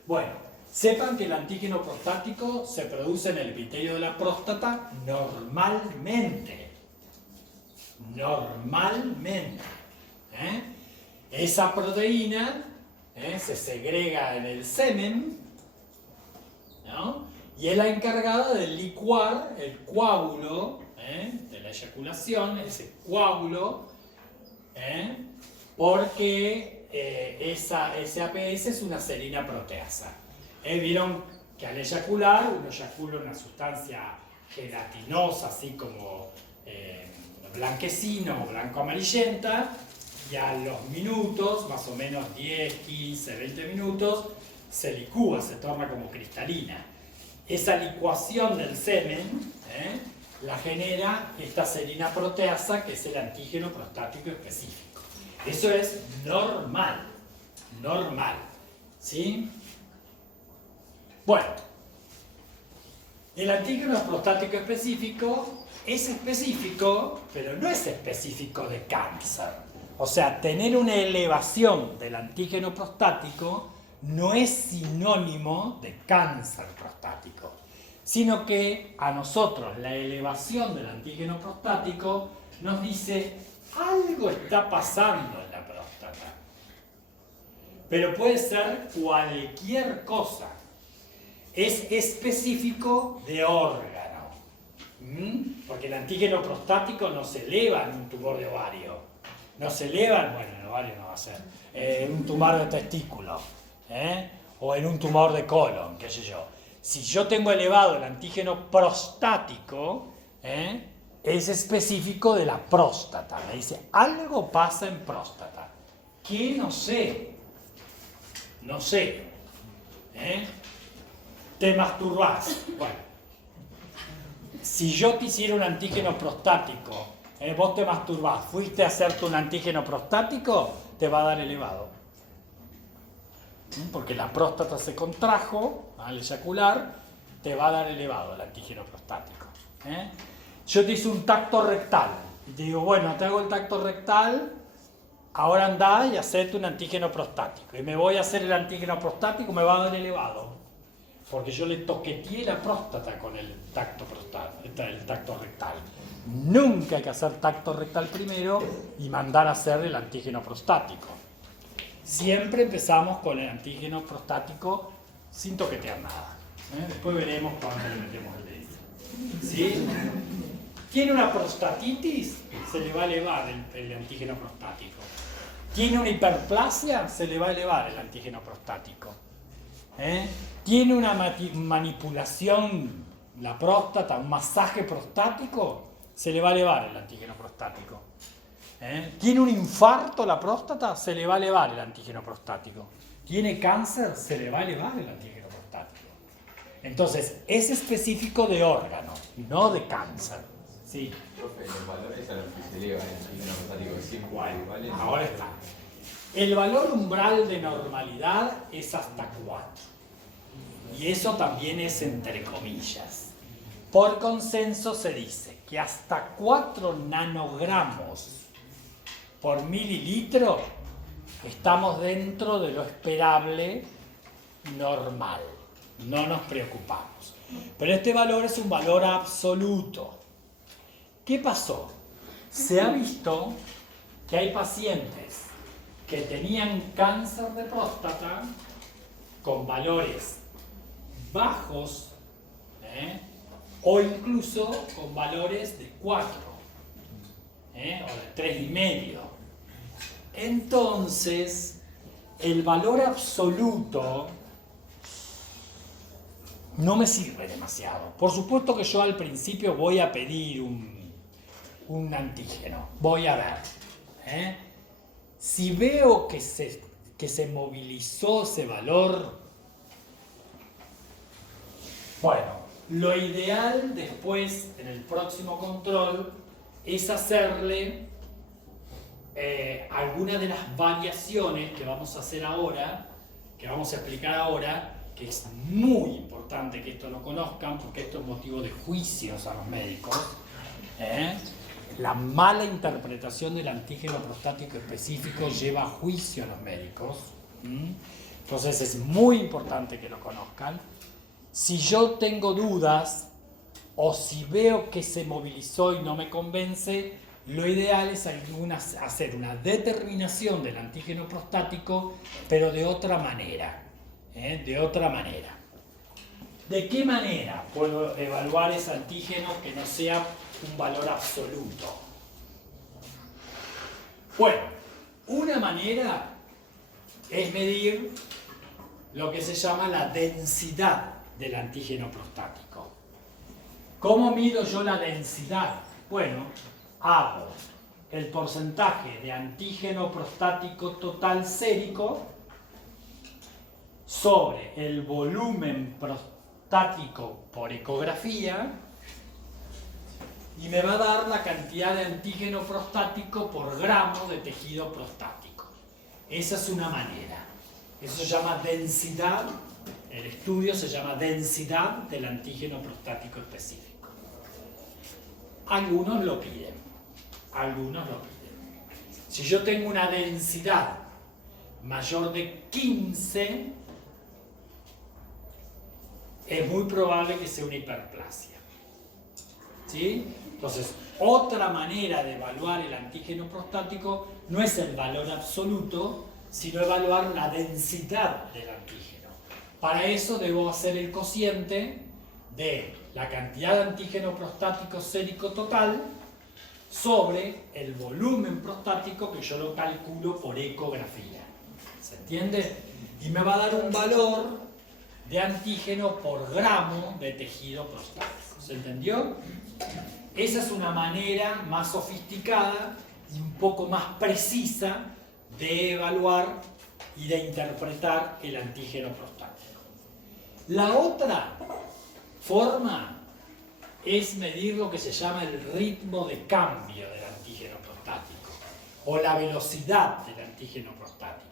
Bueno, sepan que el antígeno prostático se produce en el epitelio de la próstata normalmente. Normalmente. Esa proteína se segrega en el semen, ¿no? Y es la encargada de licuar el coágulo de la eyaculación, ese coágulo, porque ese APS es una serina proteasa. Vieron que al eyacular uno eyacula una sustancia gelatinosa, así como blanquecino o blanco amarillenta, y a los minutos, más o menos 10, 15, 20 minutos, se licúa, se torna como cristalina. Esa licuación del semen la genera esta serina proteasa, que es el antígeno prostático específico. Eso es normal, ¿sí? Bueno, el antígeno prostático específico es específico, pero no es específico de cáncer. O sea, tener una elevación del antígeno prostático no es sinónimo de cáncer prostático, sino que a nosotros la elevación del antígeno prostático nos dice algo está pasando en la próstata. Pero puede ser cualquier cosa. Es específico de órgano. Porque el antígeno prostático no se eleva en un tumor de ovario. No se eleva, bueno, en el ovario no va a ser, en un tumor de testículo. O en un tumor de colon, qué sé yo. Si yo tengo elevado el antígeno prostático, es específico de la próstata. Me dice, algo pasa en próstata. ¿Qué? No sé. No sé. Te masturbás. Bueno, si yo te hiciera un antígeno prostático, vos te masturbás, fuiste a hacerte un antígeno prostático, te va a dar elevado. Porque la próstata se contrajo al eyacular, te va a dar elevado el antígeno prostático. Yo te hice un tacto rectal, y te digo, bueno, te hago el tacto rectal, ahora andá y hacete un antígeno prostático. Y me voy a hacer el antígeno prostático, me va a dar elevado. Porque yo le toqueteé la próstata con el tacto rectal. Nunca hay que hacer tacto rectal primero y mandar a hacer el antígeno prostático. Siempre empezamos con el antígeno prostático sin toquetear nada. Después veremos cuándo le metemos el dedito. ¿Sí? ¿Tiene una prostatitis? Se le va a elevar el antígeno prostático. ¿Tiene una hiperplasia? Se le va a elevar el antígeno prostático. ¿Tiene una manipulación, la próstata, un masaje prostático? Se le va a elevar el antígeno prostático. ¿Tiene un infarto la próstata? Se le va a elevar el antígeno prostático. ¿Tiene cáncer? Se le va a elevar el antígeno prostático. Entonces, es específico de órgano, no de cáncer. Sí. Profe, los valores a los que se eleva el antígeno prostático siempre iguales. Ahora está. El valor umbral de normalidad es hasta 4. Y eso también es entre comillas. Por consenso se dice que hasta 4 nanogramos por mililitro estamos dentro de lo esperable normal. No nos preocupamos. Pero este valor es un valor absoluto. ¿Qué pasó? Se ha visto que hay pacientes que tenían cáncer de próstata con valores bajos o incluso con valores de 4 o de 3,5. Entonces, el valor absoluto no me sirve demasiado. Por supuesto que yo al principio voy a pedir un antígeno. Voy a ver. Si veo que se movilizó ese valor, bueno, lo ideal después, en el próximo control, es hacerle alguna de las variaciones que vamos a hacer ahora, que vamos a explicar ahora, que es muy importante que esto lo conozcan, porque esto es motivo de juicios a los médicos. La mala interpretación del antígeno prostático específico lleva a juicio a los médicos. Entonces es muy importante que lo conozcan. Si yo tengo dudas o si veo que se movilizó y no me convence, lo ideal es hacer una determinación del antígeno prostático, pero de otra manera. De otra manera. ¿De qué manera puedo evaluar ese antígeno que no sea un valor absoluto? Bueno, una manera es medir lo que se llama la densidad del antígeno prostático. ¿Cómo mido yo la densidad? Bueno, hago el porcentaje de antígeno prostático total sérico sobre el volumen prostático por ecografía y me va a dar la cantidad de antígeno prostático por gramo de tejido prostático. Esa es una manera. Eso se llama densidad, el estudio se llama densidad del antígeno prostático específico. Algunos lo piden, algunos lo piden. Si yo tengo una densidad mayor de 15, es muy probable que sea una hiperplasia. ¿Sí? Entonces, otra manera de evaluar el antígeno prostático no es el valor absoluto, sino evaluar la densidad del antígeno. Para eso debo hacer el cociente de la cantidad de antígeno prostático sérico total sobre el volumen prostático que yo lo calculo por ecografía. ¿Se entiende? Y me va a dar un valor de antígeno por gramo de tejido prostático. ¿Se entendió? Esa es una manera más sofisticada y un poco más precisa de evaluar y de interpretar el antígeno prostático. La otra forma es medir lo que se llama el ritmo de cambio del antígeno prostático o la velocidad del antígeno prostático.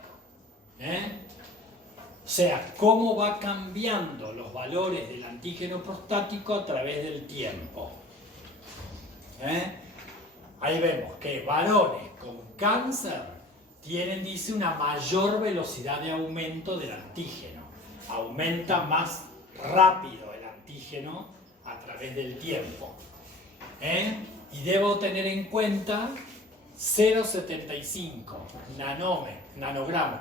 O sea, cómo va cambiando los valores del antígeno prostático a través del tiempo. Ahí vemos que varones con cáncer tienen, dice, una mayor velocidad de aumento del antígeno. Aumenta más rápido el antígeno a través del tiempo. Y debo tener en cuenta 0,75 nanogramos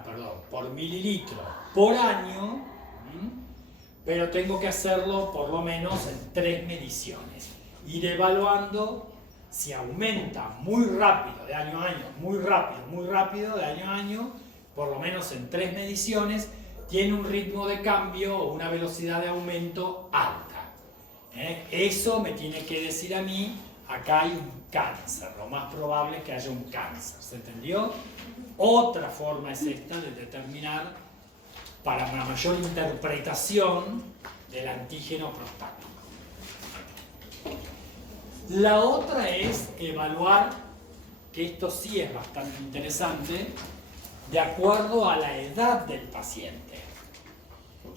por mililitro por año, pero tengo que hacerlo por lo menos en 3 mediciones. Ir evaluando si aumenta muy rápido de año a año, muy rápido de año a año, por lo menos en 3 mediciones, tiene un ritmo de cambio o una velocidad de aumento alta. Eso me tiene que decir a mí, acá hay un cáncer, lo más probable es que haya un cáncer, ¿se entendió? Otra forma es esta de determinar, para una mayor interpretación del antígeno prostático. La otra es evaluar, que esto sí es bastante interesante, de acuerdo a la edad del paciente.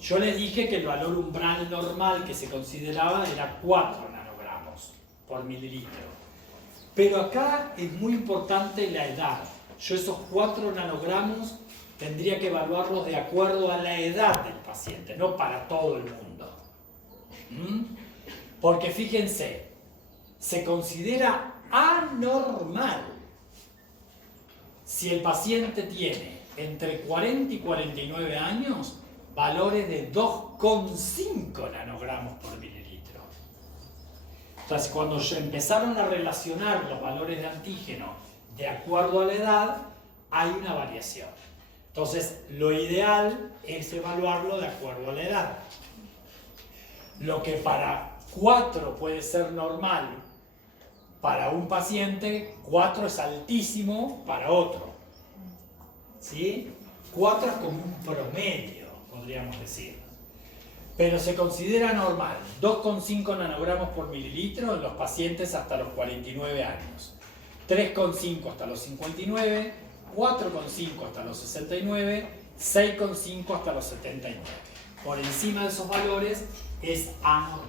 Yo les dije que el valor umbral normal que se consideraba era 4 nanogramos por mililitro. Pero acá es muy importante la edad. Yo esos 4 nanogramos tendría que evaluarlos de acuerdo a la edad del paciente, no para todo el mundo. Porque fíjense, se considera anormal si el paciente tiene entre 40 y 49 años valores de 2,5 nanogramos por mililitro. Entonces, cuando empezaron a relacionar los valores de antígeno de acuerdo a la edad, hay una variación. Entonces, lo ideal es evaluarlo de acuerdo a la edad. Lo que para 4 puede ser normal para un paciente, 4 es altísimo para otro. ¿Sí? 4 es como un promedio, podríamos decir. Pero se considera normal 2,5 nanogramos por mililitro en los pacientes hasta los 49 años, 3,5 hasta los 59, 4,5 hasta los 69, 6,5 hasta los 79. Por encima de esos valores es anormal.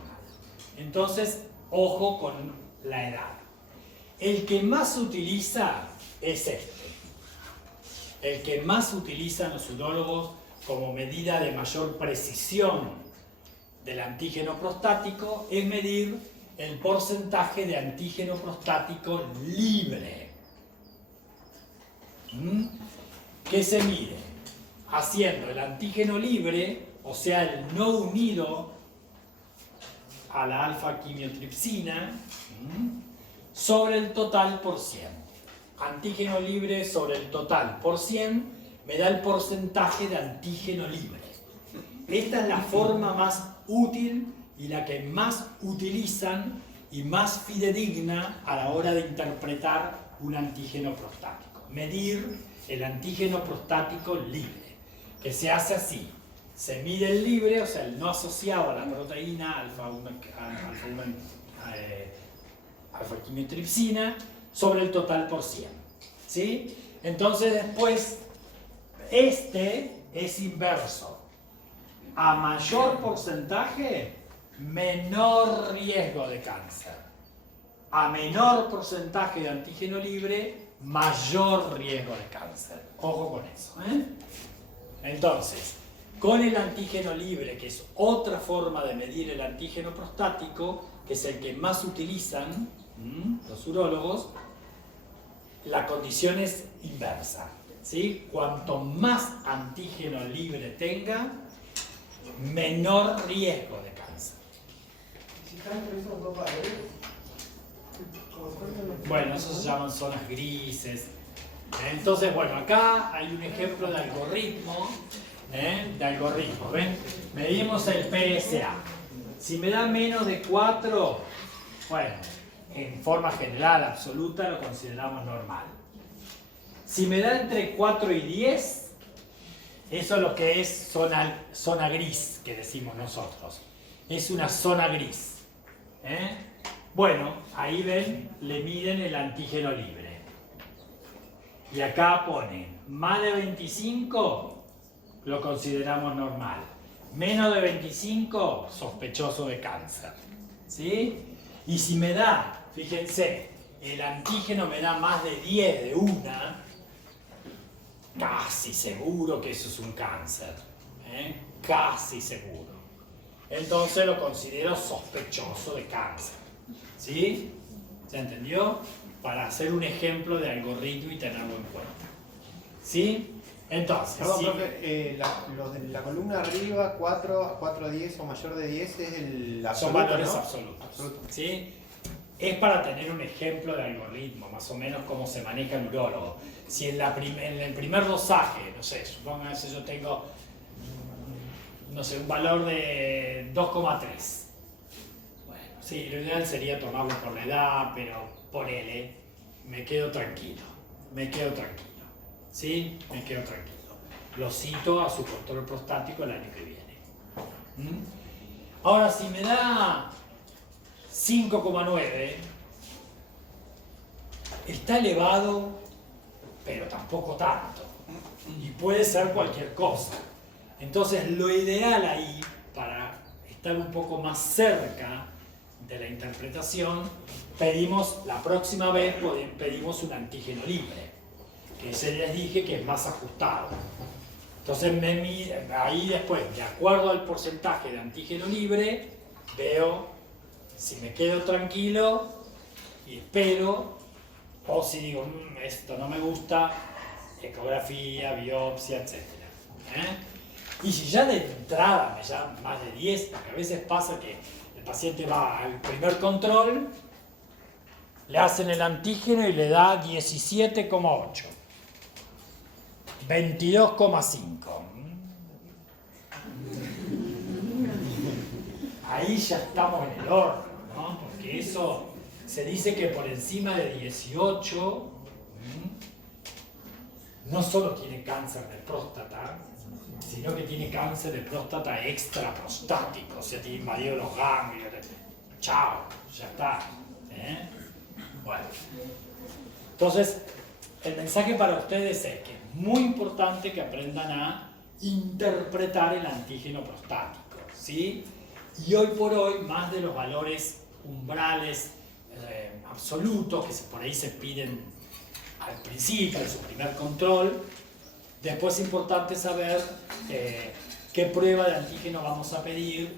Entonces, ojo con la edad. El que más se utiliza es este. El que más utilizan los urólogos como medida de mayor precisión del antígeno prostático es medir el porcentaje de antígeno prostático libre. ¿Qué se mide? Haciendo el antígeno libre, o sea, el no unido a la alfa-quimiotripsina, sobre el total por 100. Antígeno libre sobre el total por 100 me da el porcentaje de antígeno libre. Esta es la forma más útil y la que más utilizan y más fidedigna a la hora de interpretar un antígeno prostático. Medir el antígeno prostático libre, que se hace así. Se mide el libre, o sea, el no asociado a la proteína alfa-quimiotripsina sobre el total por 100. ¿Sí? Entonces después, este es inverso. A mayor porcentaje, menor riesgo de cáncer. A menor porcentaje de antígeno libre, mayor riesgo de cáncer. Ojo con eso. Entonces, con el antígeno libre, que es otra forma de medir el antígeno prostático, que es el que más utilizan los urólogos, la condición es inversa. ¿Sí? Cuanto más antígeno libre tenga, menor riesgo de cáncer. Si están entre esos dos valores, bueno, eso se llaman zonas grises. Entonces, bueno, acá hay un ejemplo de algoritmo. ¿Ven? Medimos el PSA. Si me da menos de 4, bueno, en forma general, absoluta, lo consideramos normal. Si me da entre 4 y 10, eso es lo que es zona gris, que decimos nosotros. Es una zona gris. Bueno, ahí ven, le miden el antígeno libre. Y acá ponen, más de 25 lo consideramos normal. Menos de 25, sospechoso de cáncer. ¿Sí? Y si me da, fíjense, el antígeno me da más de 10 de una, casi seguro que eso es un cáncer. Casi seguro. Entonces lo considero sospechoso de cáncer. ¿Sí? ¿Se entendió? Para hacer un ejemplo de algoritmo y tenerlo en cuenta. ¿Sí? Entonces, perdón, sí. profe, los de la columna arriba, 4 a 10 o mayor de 10 es el absoluto, Son valores ¿no? absolutos. ¿Sí? Es para tener un ejemplo de algoritmo, más o menos cómo se maneja el urólogo. Si en el primer dosaje, no sé, supónganse yo tengo, no sé, un valor de 2,3. Bueno, sí, lo ideal sería tomarlo por la edad, pero ponele, me quedo tranquilo. ¿Sí? Me quedo tranquilo. Lo cito a su control prostático el año que viene. Ahora, si me da 5,9, está elevado, pero tampoco tanto. Y puede ser cualquier cosa. Entonces, lo ideal ahí, para estar un poco más cerca de la interpretación, la próxima vez pedimos un antígeno libre, que se les dije que es más ajustado. Entonces ahí después, de acuerdo al porcentaje de antígeno libre, veo si me quedo tranquilo y espero, o si digo, esto no me gusta, ecografía, biopsia, etc. Y si ya de entrada me da más de 10, porque a veces pasa que el paciente va al primer control, le hacen el antígeno y le da 17,8. 22,5. Ahí ya estamos en el horno, ¿no? Porque eso se dice que por encima de 18 no solo tiene cáncer de próstata, sino que tiene cáncer de próstata extraprostático, o sea, tiene invadido los ganglios. Chao, ya está. Bueno, entonces el mensaje para ustedes es que es muy importante que aprendan a interpretar el antígeno prostático, ¿sí? Y hoy por hoy, más de los valores umbrales absolutos que por ahí se piden al principio, en su primer control, después es importante saber qué prueba de antígeno vamos a pedir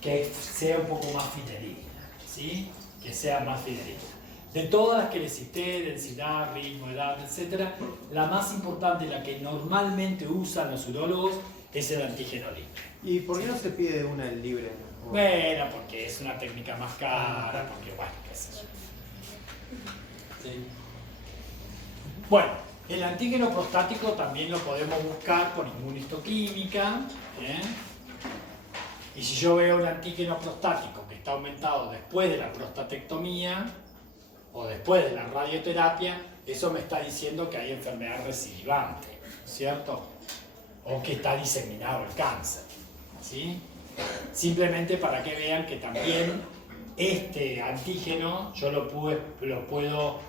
que sea un poco más fidedigna, ¿sí? Que sea más fidedigna. De todas las que les cité, densidad, ritmo, edad, etc., la más importante, la que normalmente usan los urólogos, es el antígeno libre. ¿Y por qué no se pide una libre? Bueno, porque es una técnica más cara, porque bueno, qué sé yo. ¿Sí? Bueno, El antígeno prostático también lo podemos buscar por inmunistoquímica. Y si yo veo un antígeno prostático que está aumentado después de la prostatectomía o después de la radioterapia, eso me está diciendo que hay enfermedad recidivante, ¿cierto? O que está diseminado el cáncer, ¿sí? Simplemente para que vean que también este antígeno yo lo puedo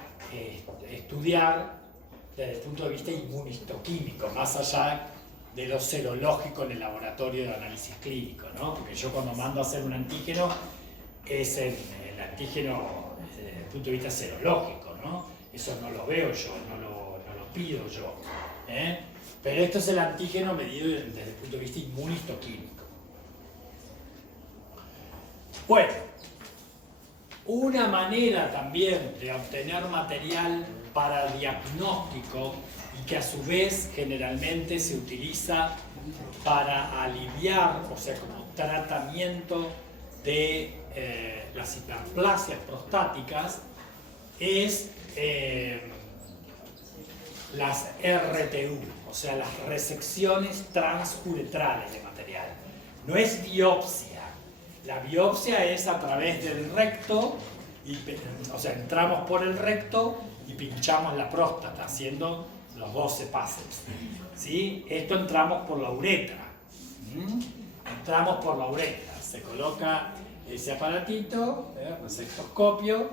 estudiar desde el punto de vista inmunistoquímico, más allá de lo serológico en el laboratorio de análisis clínico, ¿no? Porque yo cuando mando a hacer un antígeno es el antígeno desde el punto de vista serológico, ¿no? Eso no lo veo yo, no lo pido yo, Pero esto es el antígeno medido desde el punto de vista inmunistoquímico. Bueno, una manera también de obtener material para diagnóstico y que a su vez generalmente se utiliza para aliviar, o sea, como tratamiento de las hiperplasias prostáticas, es las RTU, o sea, las resecciones transuretrales de material. No es biopsia. La biopsia es a través del recto, o sea, entramos por el recto y pinchamos la próstata, haciendo los 12 pases. ¿Sí? Esto entramos por la uretra. Entramos por la uretra. Se coloca ese aparatito, resectoscopio,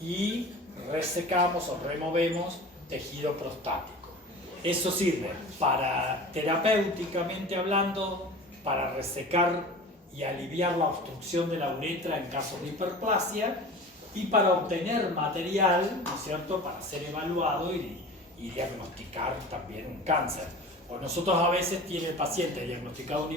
y resecamos o removemos tejido prostático. Eso sirve para, terapéuticamente hablando, para resecar y aliviar la obstrucción de la uretra en casos de hiperplasia, y para obtener material, ¿no es cierto?, para ser evaluado y diagnosticar también un cáncer. O nosotros a veces tiene el paciente diagnosticado un